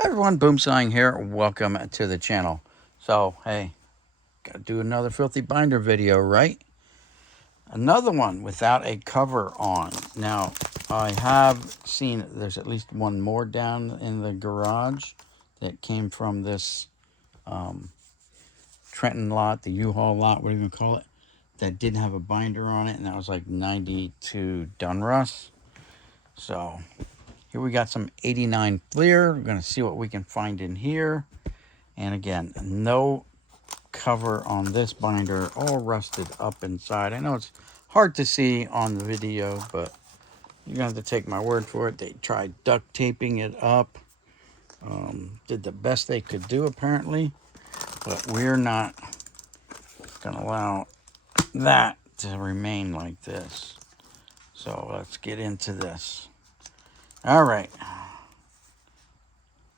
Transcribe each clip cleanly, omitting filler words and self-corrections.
Hi everyone, Boomsawing here. Welcome to the channel. So, hey, gotta do another Filthy Binder video, right? Another one without a cover on. Now, I have seen there's at least one more down in the garage that came from this Trenton lot, the U-Haul lot, whatever you call it, that didn't have a binder on it, and that was like 92 Dunruss. So, here we got some 89 Fleer. We're gonna see what we can find in here. And again, no cover on this binder, all rusted up inside. I know it's hard to see on the video, but you're gonna have to take my word for it. They tried duct taping it up, did the best they could do apparently, but we're not gonna allow that to remain like this. So let's get into this. All right,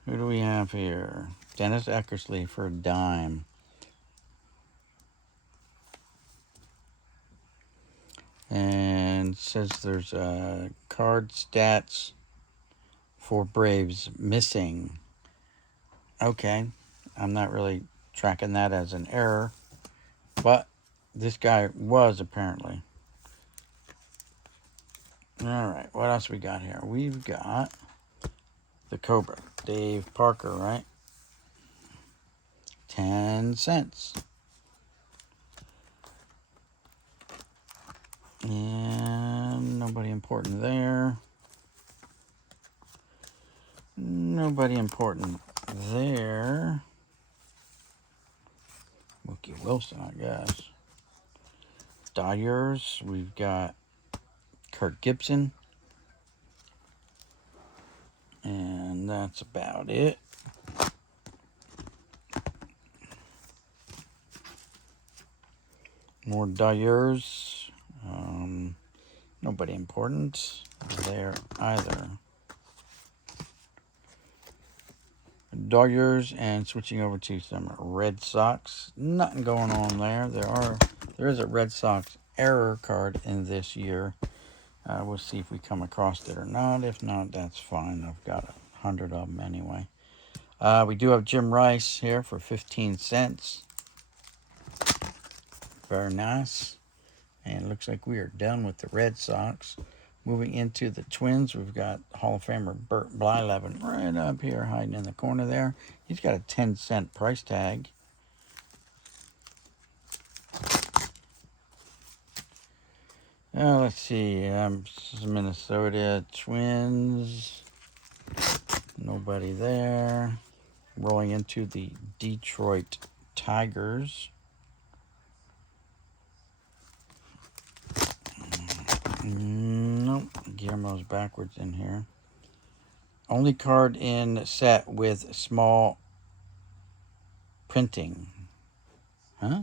who do we have here? Dennis Eckersley for a dime. And says there's card stats for Braves missing. Okay, I'm not really tracking that as an error, but this guy was apparently. All right, what else we got here? We've got the Cobra, Dave Parker, right? 10 cents. And nobody important there. Nobody important there. Mookie Wilson, I guess. Dodgers, we've got Kirk Gibson. And that's about it. More Dodgers. Nobody important there either. Dodgers, and switching over to some Red Sox. Nothing going on there. There is a Red Sox error card in this year. We'll see if we come across it or not. If not, that's fine. I've got 100 of them anyway. We do have Jim Rice here for 15 cents. Very nice. And it looks like we are done with the Red Sox. Moving into the Twins, we've got Hall of Famer Bert Blyleven right up here, hiding in the corner there. He's got a 10-cent price tag. Let's see. Minnesota Twins. Nobody there. Rolling into the Detroit Tigers. Nope. Guillermo's backwards in here. Only card in set with small printing. Huh?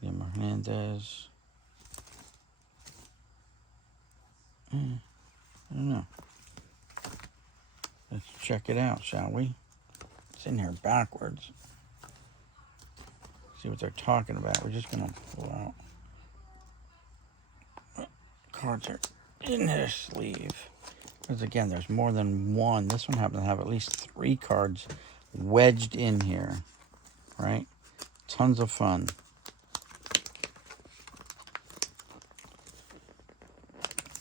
Guillermo Hernandez. I don't know. Let's check it out, shall we? It's in here backwards. See what they're talking about. We're just going to pull out. Cards are in their sleeve. Because again, there's more than one. This one happens to have at least 3 cards wedged in here. Right? Tons of fun.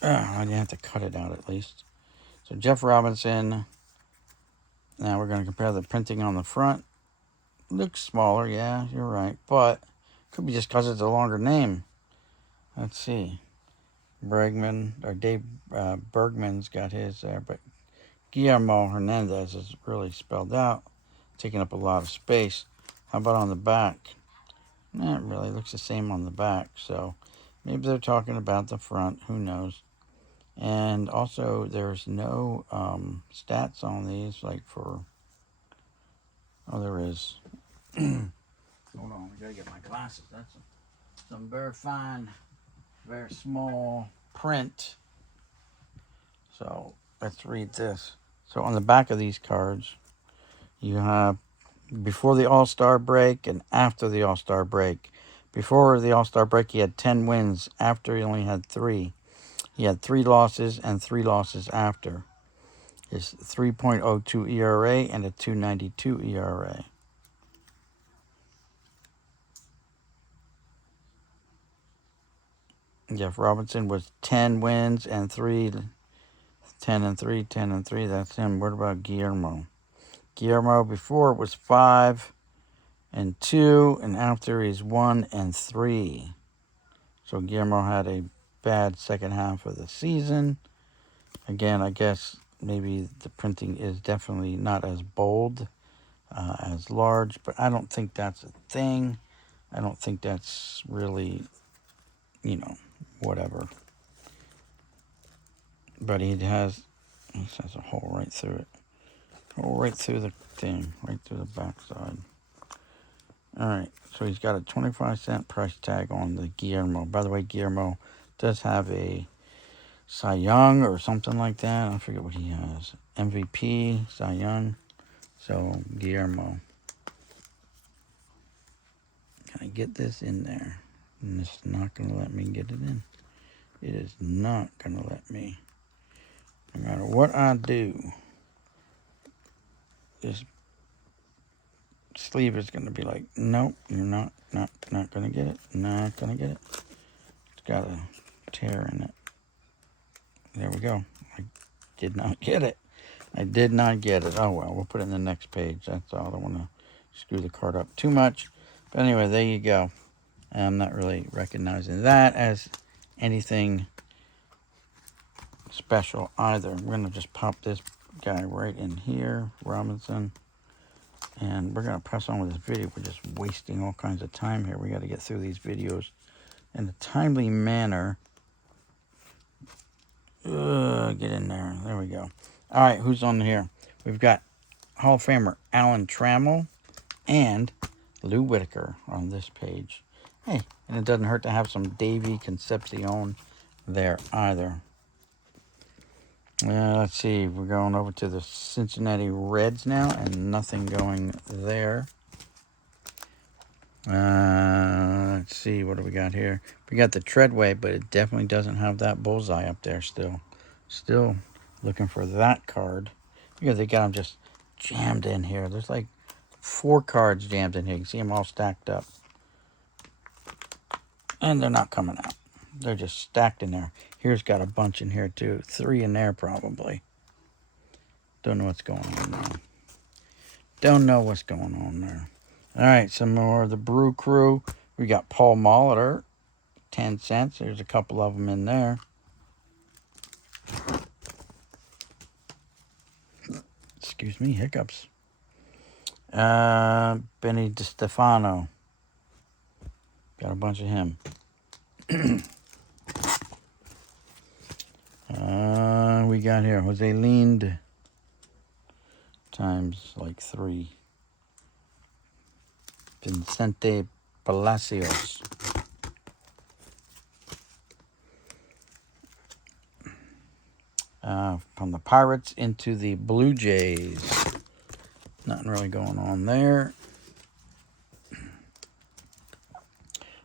I didn't have to cut it out at least. So Jeff Robinson. Now we're going to compare the printing on the front. Looks smaller, yeah, you're right. But could be just because it's a longer name. Let's see. Bregman, or Dave Bergman's got his there, but Guillermo Hernandez is really spelled out, taking up a lot of space. How about on the back? Not really, looks the same on the back, so maybe they're talking about the front, who knows. And also, there's no stats on these, like for, oh, there is. Hold on, I gotta get my glasses. That's some very fine, very small print. So let's read this. So on the back of these cards, you have before the All-Star break and after the All-Star break. Before the All-Star break, he had 10 wins. After, he only had 3. He had 3 losses and 3 losses after. His 3.02 ERA and a 2.92 ERA. Jeff Robinson was 10 wins and 10 and 3, 10 and 3. That's him. What about Guillermo? Guillermo before was 5 and 2, and after he's 1 and 3. So Guillermo had a bad second half of the season. Again, I guess maybe the printing is definitely not as bold, as large, but I don't think that's a thing. I don't think that's really, whatever. But he has a hole right through it. Hole right through the thing, right through the backside. Alright, so he's got a 25-cent price tag on the Guillermo. By the way, Guillermo does have a Cy Young or something like that. I forget what he has. MVP, Cy Young. So, Guillermo. Can I get this in there? And it's not going to let me get it in. It is not going to let me. No matter what I do, this sleeve is going to be like, nope, you're not going to get it. Not going to get it. It's got a tear in it. There we go. I did not get it. I did not get it. Oh, well, we'll put it in the next page. That's all. I don't want to screw the card up too much. But anyway, there you go. I'm not really recognizing that as anything special either. I'm going to just pop this guy right in here, Robinson. And we're going to press on with this video. We're just wasting all kinds of time here. We got to get through these videos in a timely manner. Get in there. There we go. All right, who's on here? We've got Hall of Famer Alan Trammell and Lou Whitaker on this page. Hey, and it doesn't hurt to have some Davey Concepcion there either. Let's see. We're going over to the Cincinnati Reds now, and nothing going there. Let's see. What do we got here? We got the Treadway, but it definitely doesn't have that bullseye up there still. Still looking for that card. Because they got them just jammed in here. There's like 4 cards jammed in here. You can see them all stacked up. And they're not coming out. They're just stacked in there. Here's got a bunch in here too. 3 in there probably. Don't know what's going on there. Don't know what's going on there. All right, some more of the Brew Crew. We got Paul Molitor, 10 cents. There's a couple of them in there. Excuse me, hiccups. Benny DiStefano. Got a bunch of him. We got here Jose Lind times like 3. Vicente Palacios. From the Pirates into the Blue Jays. Nothing really going on there.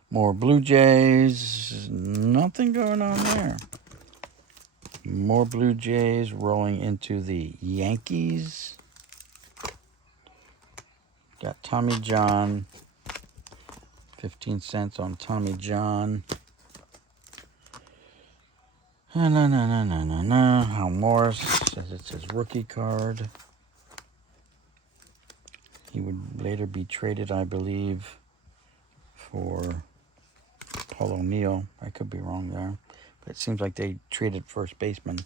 More Blue Jays. Nothing going on there. More Blue Jays rolling into the Yankees. Got Tommy John. 15 cents on Tommy John. Hal Morris says it's his rookie card. He would later be traded, I believe, for Paul O'Neill. I could be wrong there. But it seems like they traded first baseman.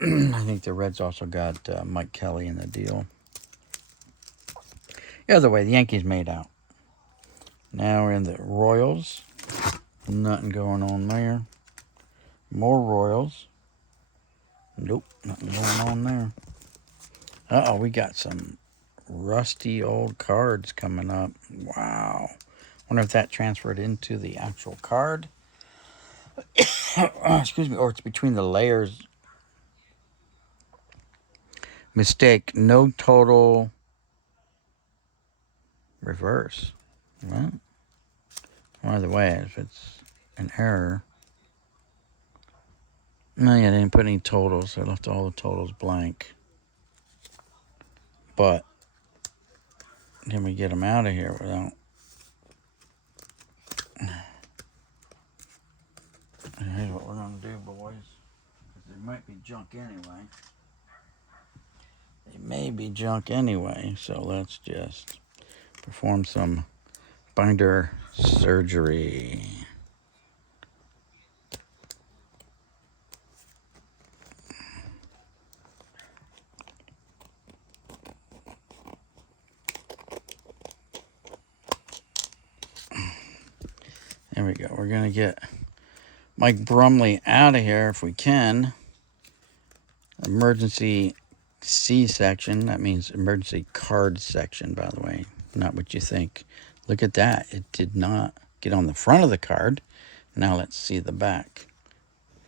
I think the Reds also got Mike Kelly in the deal. Either way, the Yankees made out. Now we're in the Royals. Nothing going on there. More Royals. Nope, nothing going on there. Uh-oh, we got some rusty old cards coming up. Wow. Wonder if that transferred into the actual card. Excuse me, or it's between the layers. Mistake. No total reverse. Well, either way, if it's an error. No, yeah, they didn't put any totals. They left all the totals blank. But can we get them out of here without... Here's what we're going to do, boys. There might be junk anyway. They may be junk anyway, so let's just perform some binder surgery. There we go. We're going to get Mike Brumley out of here if we can. Emergency C section. That means emergency card section, by the way. Not what you think. Look at that. It did not get on the front of the card. Now let's see the back.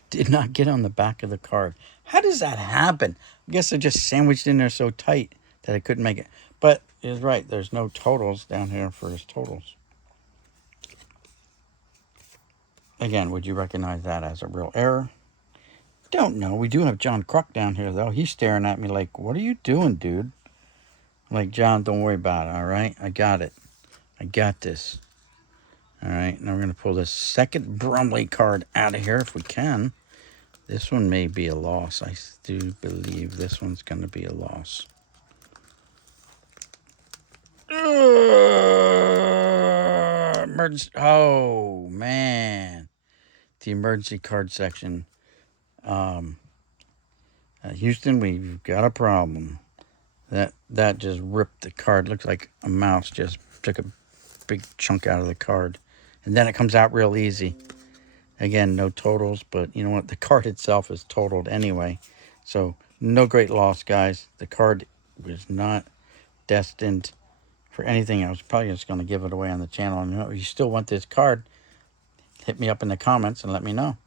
Did not get on the back of the card. How does that happen? I guess they're just sandwiched in there so tight that I couldn't make it. But he's right. There's no totals down here for his totals. Again, would you recognize that as a real error? Don't know. We do have John Kruk down here, though. He's staring at me like, what are you doing, dude? I'm like, John, don't worry about it, all right? I got it. I got this. All right, now we're going to pull this second Brumley card out of here if we can. This one may be a loss. I do believe this one's going to be a loss. Emergency. Oh, man. The emergency card section. Houston, we've got a problem. That just ripped the card. Looks like a mouse just took a big chunk out of the card. And then it comes out real easy. Again, no totals, but you know what? The card itself is totaled anyway. So, no great loss, guys. The card was not destined for anything. I was probably just going to give it away on the channel. And if you still want this card, hit me up in the comments and let me know.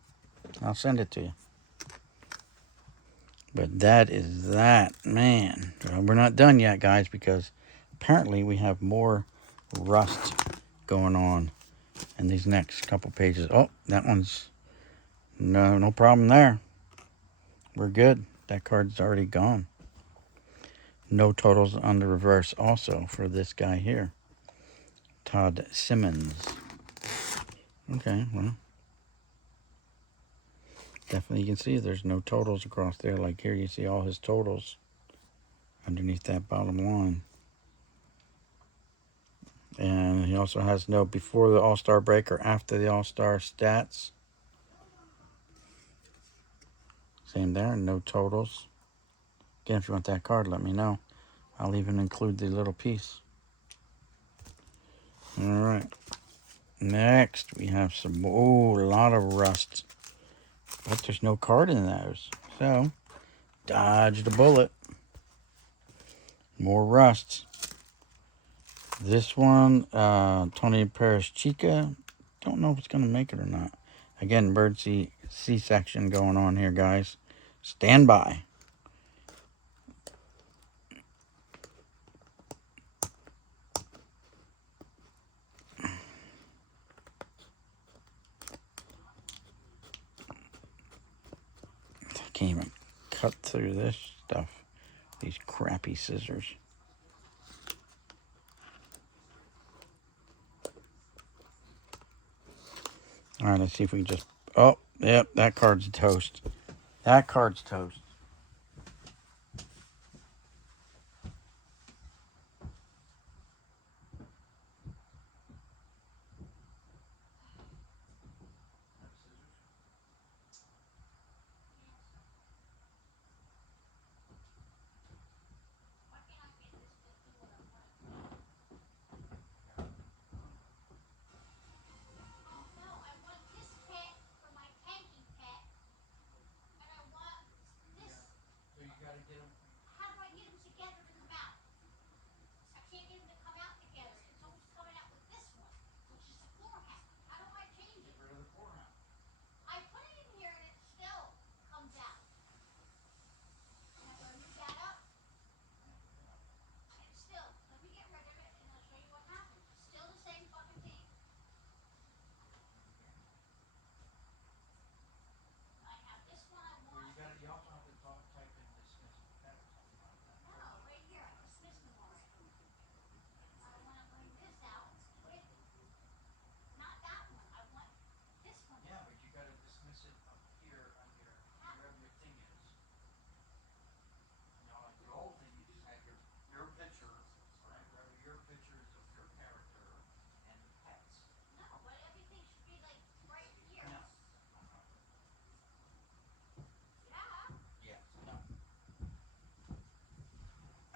I'll send it to you. But that is that, man. Well, we're not done yet, guys, because apparently we have more rust going on in these next couple pages. Oh, that one's no problem there. We're good. That card's already gone. No totals on the reverse also for this guy here. Todd Simmons. Okay, well. Definitely you can see there's no totals across there. Like here you see all his totals underneath that bottom line. And he also has no before the All-Star break or after the All-Star stats. Same there, no totals. Again, if you want that card, let me know. I'll even include the little piece. All right. Next, we have some, a lot of rust. But there's no card in those. So, dodged a bullet. More rust. This one, Tony Paraschica. Don't know if it's going to make it or not. Again, emergency C-section going on here, guys. Stand by. I can't even cut through this stuff. These crappy scissors. All right, let's see if we can just... Oh, yep, that card's toast. That card's toast.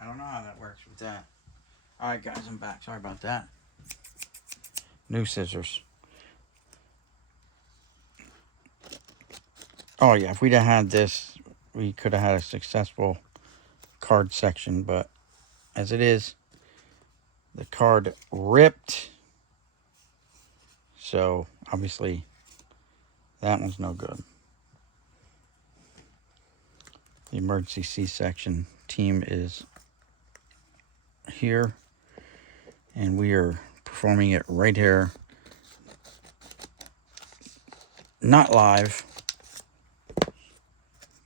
I don't know how that works with that. Alright guys, I'm back. Sorry about that. New scissors. Oh yeah, if we'd have had this, we could have had a successful card section, but as it is, the card ripped. So obviously that one's no good. The emergency C-section team is here, and we are performing it right here. Not live,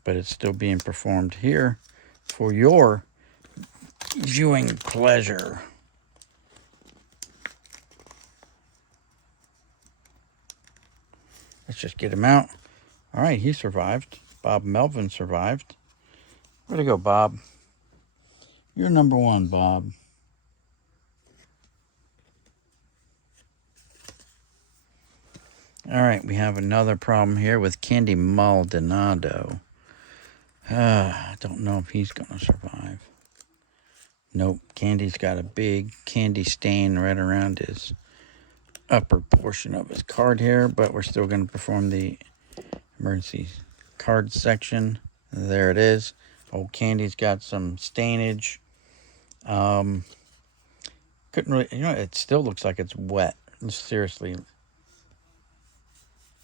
but it's still being performed here for your viewing pleasure. Let's just get him out. All right, he survived. Bob Melvin survived. Where'd he go, Bob? You're number one, Bob. All right, we have another problem here with Candy Maldonado. I don't know if he's going to survive. Nope, Candy's got a big candy stain right around his upper portion of his card here, but we're still going to perform the emergency card section. There it is. Old Candy's got some stainage. Couldn't really, it still looks like it's wet. Seriously,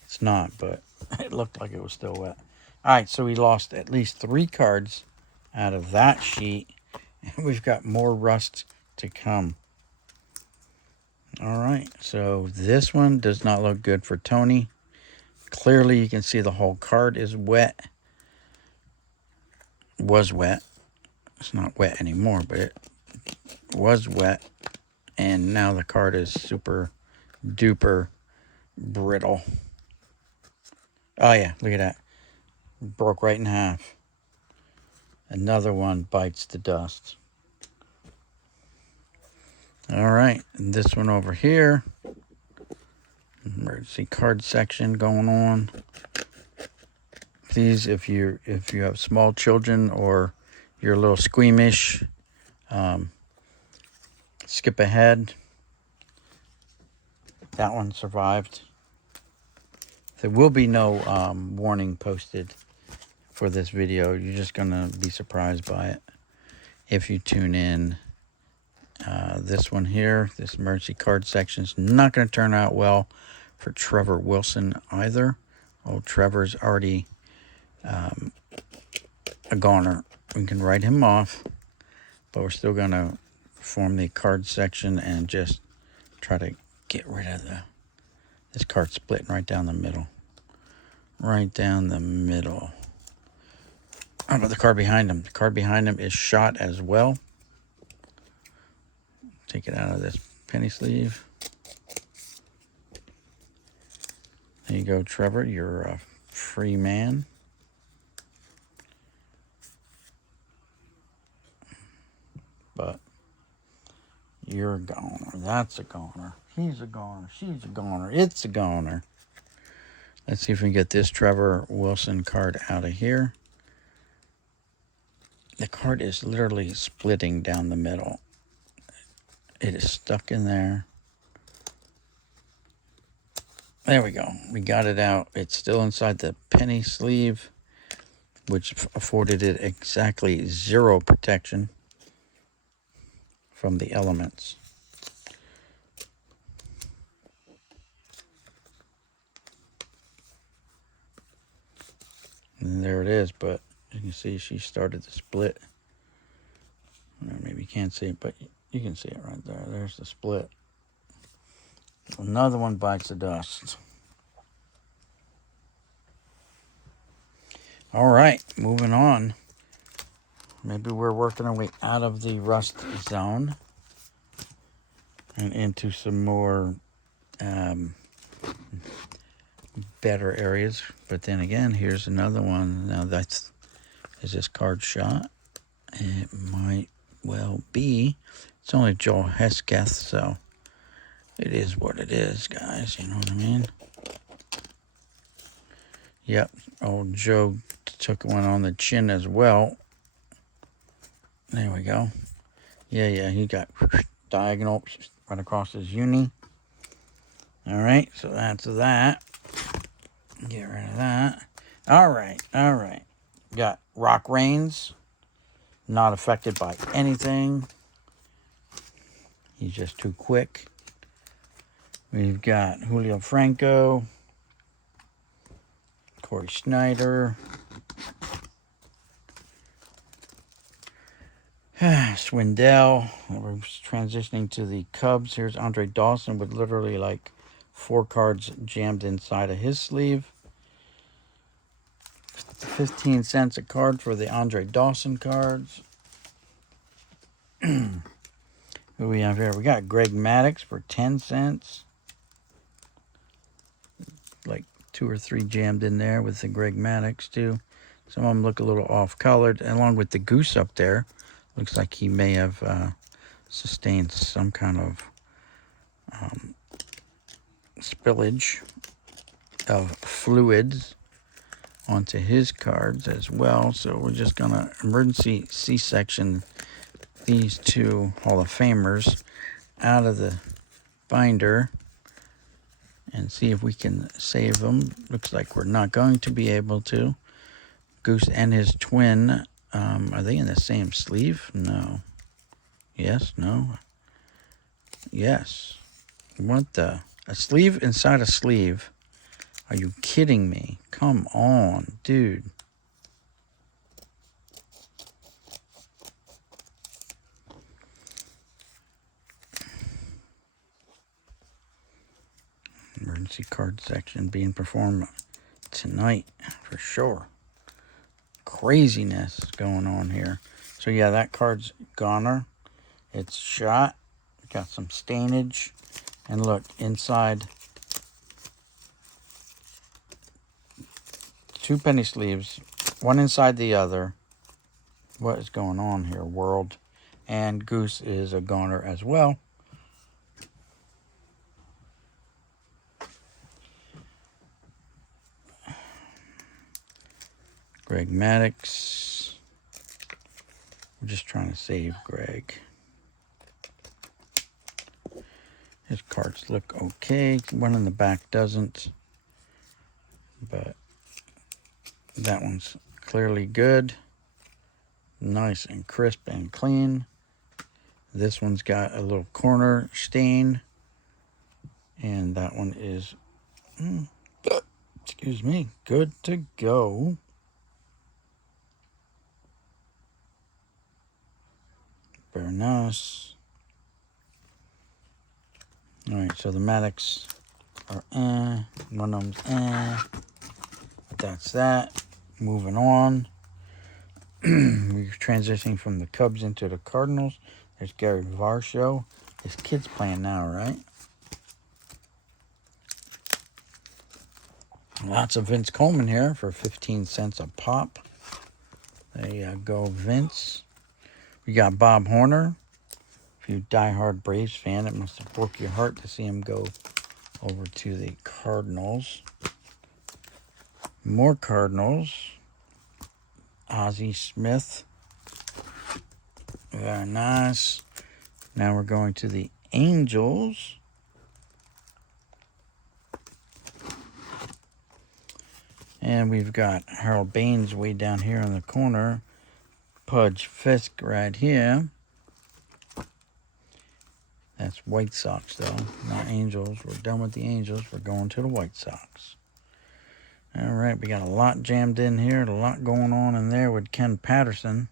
it's not, but it looked like it was still wet. All right, so we lost at least 3 cards out of that sheet, and we've got more rust to come. All right, so this one does not look good for Tony. Clearly, you can see the whole card is wet. Was wet. It's not wet anymore, but it was wet. And now the card is super duper brittle. Oh, yeah, look at that. Broke right in half. Another one bites the dust. All right, and this one over here. Emergency card section going on. Please, if you have small children or you're a little squeamish, skip ahead. That one survived. There will be no warning posted for this video. You're just gonna be surprised by it if you tune in. This one here, this emergency card section is not going to turn out well for Trevor Wilson either. Oh, Trevor's already a goner. We can write him off, but we're still going to perform the card section and just try to get rid of this card splitting right down the middle. Right down the middle. How about the card behind him? The card behind him is shot as well. Take it out of this penny sleeve. There you go, Trevor. You're a free man. But you're a goner. That's a goner. He's a goner. She's a goner. It's a goner. Let's see if we can get this Trevor Wilson card out of here. The card is literally splitting down the middle. It is stuck in there. There we go. We got it out. It's still inside the penny sleeve, which afforded it exactly 0 protection from the elements. And there it is, but you can see she started to split. Maybe you can't see it, but you can see it right there. There's the split. Another one bites the dust. All right, moving on. Maybe we're working our way out of the rust zone and into some more better areas. But then again, here's another one. Now is this card shot? It might well be. It's only Joel Hesketh, so it is what it is, guys. You know what I mean? Yep. Old Joe took one on the chin as well. There we go. Yeah, he got diagonal right across his uni. All right, so that's that. Get rid of that. All right. Got Rock Reigns, not affected by anything. He's just too quick. We've got Julio Franco, Corey Snyder, Swindell. We're transitioning to the Cubs. Here's Andre Dawson with literally like 4 cards jammed inside of his sleeve. 15 cents a card for the Andre Dawson cards. Who we have here? We got Greg Maddux for 10 cents. Like 2 or 3 jammed in there with the Greg Maddux too. Some of them look a little off-colored, along with the Goose up there. Looks like he may have sustained some kind of spillage of fluids onto his cards as well. So we're just going to emergency C-section these 2 Hall of Famers out of the binder and see if we can save them. Looks like we're not going to be able to. Goose and his twin, are they in the same sleeve? No. Yes, no. Yes. What the? A sleeve inside a sleeve? Are you kidding me? Come on, dude. Emergency card section being performed tonight for sure. Craziness going on here. So yeah, that card's goner. It's shot. Got some stainage. And look, inside 2 penny sleeves, one inside the other. What is going on here, world? And Goose is a goner as well. Greg Maddux. We're just trying to save Greg. His cards look okay. One in the back doesn't. But that one's clearly good. Nice and crisp and clean. This one's got a little corner stain. And that one is, excuse me, good to go. Very nice. All right, so the Maddux are one of them's That's that. Moving on. We're transitioning from the Cubs into the Cardinals. There's Gary Varsho. His kid's playing now, right? Lots of Vince Coleman here for 15 cents a pop. There you go, Vince. We got Bob Horner. If you're a diehard Braves fan, it must have broke your heart to see him go over to the Cardinals. More Cardinals. Ozzie Smith. Very nice. Now we're going to the Angels. And we've got Harold Baines way down here in the corner. Pudge Fisk right here. That's White Sox, though, not Angels. We're done with the Angels. We're going to the White Sox. All right, we got a lot jammed in here. A lot going on in there with Ken Patterson.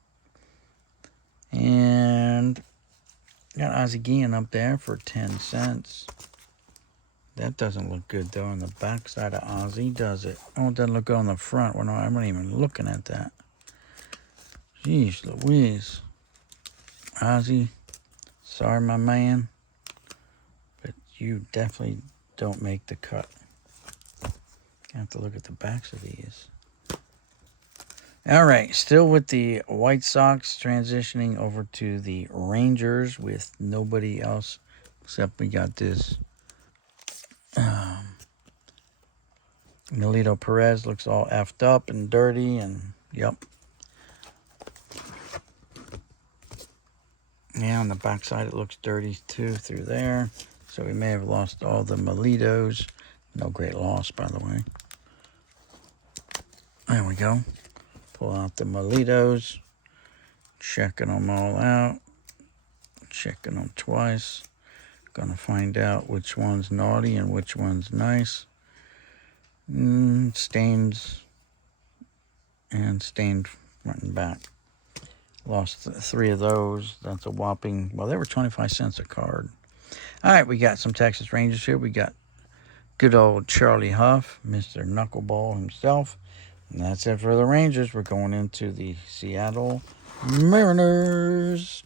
And got Ozzie Guillen up there for 10 cents. That doesn't look good, though, on the back side of Ozzie, does it? Oh, it doesn't look good on the front. Well, no, I'm not even looking at that. Jeez Louise. Ozzie, sorry, my man. But you definitely don't make the cut. I have to look at the backs of these. All right, still with the White Sox, transitioning over to the Rangers with nobody else except we got this Melito Perez. Looks all effed up and dirty, and yep. Yeah, on the back side it looks dirty too through there. So we may have lost all the Melitos. No great loss, by the way. There we go. Pull out the Melitos. Checking them all out. Checking them twice. Gonna find out which one's naughty and which one's nice. Stains and stained front and back. Lost 3 of those. That's a whopping, well, they were 25 cents a card. All right, we got some Texas Rangers here. We got good old Charlie Huff, Mr. Knuckleball himself. And that's it for the Rangers. We're going into the Seattle Mariners,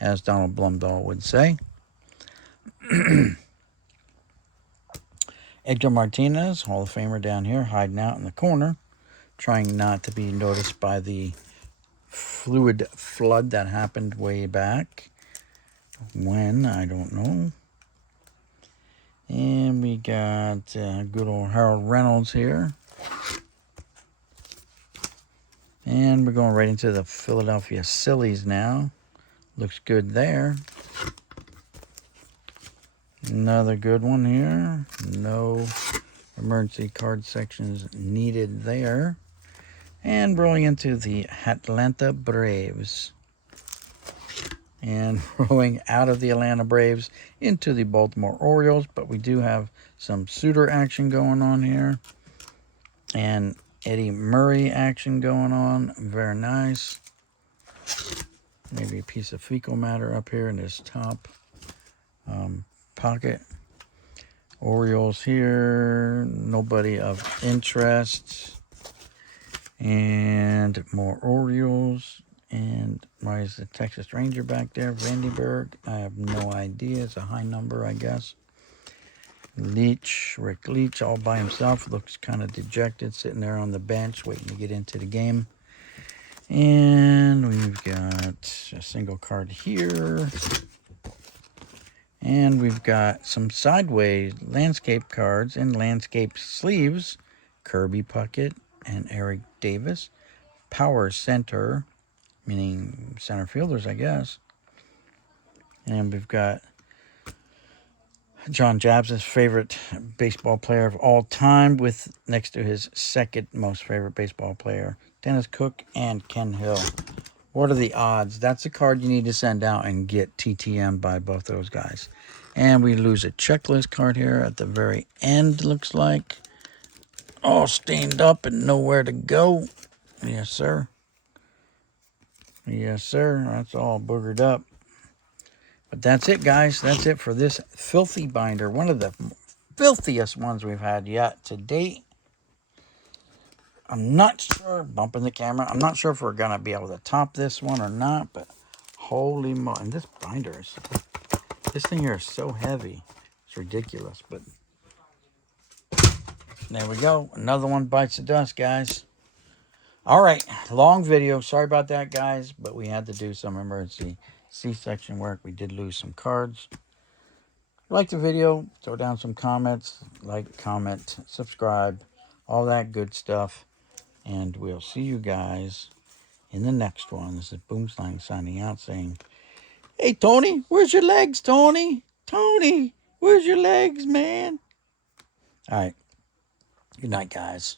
as Donald Blumdahl would say. Edgar Martinez, Hall of Famer down here, hiding out in the corner, trying not to be noticed by the fluid flood that happened way back. When, I don't know. And we got good old Harold Reynolds here. And we're going right into the Philadelphia Phillies now. Looks good there. Another good one here. No emergency card sections needed there. And rolling into the Atlanta Braves. And rolling out of the Atlanta Braves into the Baltimore Orioles. But we do have some Suter action going on here. And Eddie Murray action going on. Very nice. Maybe a piece of fecal matter up here in this top pocket. Orioles here. Nobody of interest. And more Orioles. And why is the Texas Ranger back there? Vandenberg. I have no idea. It's a high number, I guess. Leach, Rick Leach, all by himself. Looks kind of dejected, sitting there on the bench, waiting to get into the game. And we've got a single card here. And we've got some sideways landscape cards and landscape sleeves. Kirby Puckett and Eric Davis. Power center, meaning center fielders, I guess. And we've got John Jabs' favorite baseball player of all time, with next to his second most favorite baseball player, Dennis Cook and Ken Hill. What are the odds? That's a card you need to send out and get TTM by both those guys. And we lose a checklist card here at the very end, looks like. All stained up and nowhere to go. Yes, sir. Yes, sir. That's all boogered up. But that's it, guys. That's it for this filthy binder. One of the filthiest ones we've had yet to date. I'm not sure, bumping the camera, I'm not sure if we're going to be able to top this one or not, but holy moly. And this binder is, this thing here is so heavy. It's ridiculous, but there we go. Another one bites the dust, guys. All right, long video. Sorry about that, guys, but we had to do some emergency C-section work. We did lose some cards. If you like the video, throw down some comments, like, comment, subscribe, all that good stuff. And we'll see you guys in the next one. This is Boomslang signing out saying, hey, Tony, where's your legs, Tony? Tony, where's your legs, man? All right. Good night, guys.